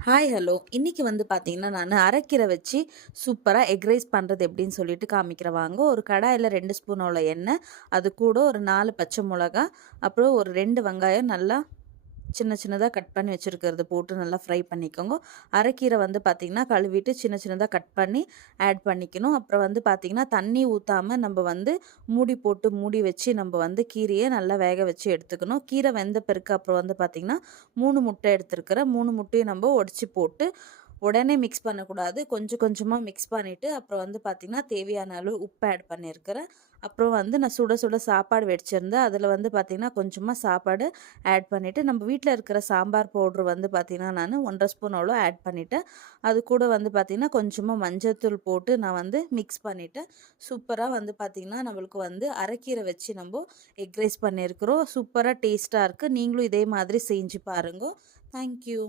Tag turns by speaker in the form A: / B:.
A: Hi hello இன்றைக்கி வந்து பார்த்திங்கன்னா நான் அரைக்கீரை வச்சு சூப்பராக எக் ரைஸ் பண்ணுறது எப்படின்னு சொல்லிட்டு காமிக்கிறவாங்க ஒரு கடாயில் ரெண்டு ஸ்பூன் அவ்வளோ எண்ணெய் அது கூட ஒரு நாலு பச்சை மிளகா அப்புறம் ஒரு ரெண்டு வெங்காயம் நல்லா சின்ன சின்னதாக கட் பண்ணி வச்சுருக்கிறது போட்டு நல்லா ஃப்ரை பண்ணிக்கோங்க. அரைக்கீரை வந்து பார்த்திங்கன்னா கழுவிட்டு சின்ன சின்னதாக கட் பண்ணி ஆட் பண்ணிக்கணும். அப்புறம் வந்து பார்த்திங்கன்னா தண்ணி ஊற்றாமல் நம்ம வந்து மூடி போட்டு மூடி வச்சு நம்ம வந்து கீரையை நல்லா வேக வச்சு எடுத்துக்கணும். கீரை வெந்த பிறகு அப்புறம் வந்து பார்த்திங்கன்னா மூணு முட்டை எடுத்துருக்கிற மூணு முட்டையை நம்ம உடச்சி போட்டு உடனே மிக்ஸ் பண்ணக்கூடாது. கொஞ்சம் கொஞ்சமாக மிக்ஸ் பண்ணிவிட்டு அப்புறம் வந்து பார்த்திங்கன்னா தேவையான அளவு உப்பு ஆட் பண்ணியிருக்கிறேன் அப்புறம் வந்து நான் சுட சுட சாப்பாடு வச்சுருந்தேன் அதில் வந்து பார்த்திங்கன்னா கொஞ்சமாக சாப்பாடு ஆட் பண்ணிவிட்டு நம்ம வீட்டில் இருக்கிற சாம்பார் பவுட்ரு வந்து பார்த்திங்கன்னா நான் ஒன்றரை ஸ்பூன் அவ்வளோ ஆட் பண்ணிவிட்டேன் அது கூட வந்து பார்த்திங்கன்னா கொஞ்சமாக மஞ்சத்தூள் போட்டு நான் வந்து மிக்ஸ் பண்ணிவிட்டேன் சூப்பராக வந்து பார்த்திங்கன்னா நம்மளுக்கு வந்து அரைக்கீரை வச்சு நம்ம எக் ரைஸ் பண்ணியிருக்கிறோம் சூப்பராக டேஸ்ட்டாக இருக்குது நீங்களும் இதே மாதிரி செஞ்சு பாருங்க. தேங்க்யூ